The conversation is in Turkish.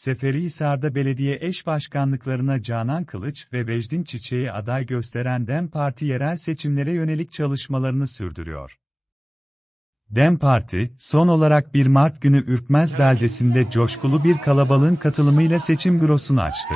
Seferihisar'da belediye eş başkanlıklarına Canan Kılıç ve Vecdin Çiçek'i aday gösteren DEM Parti yerel seçimlere yönelik çalışmalarını sürdürüyor. DEM Parti, son olarak 1 Mart günü Ürkmez beldesinde coşkulu bir kalabalığın katılımıyla seçim bürosunu açtı.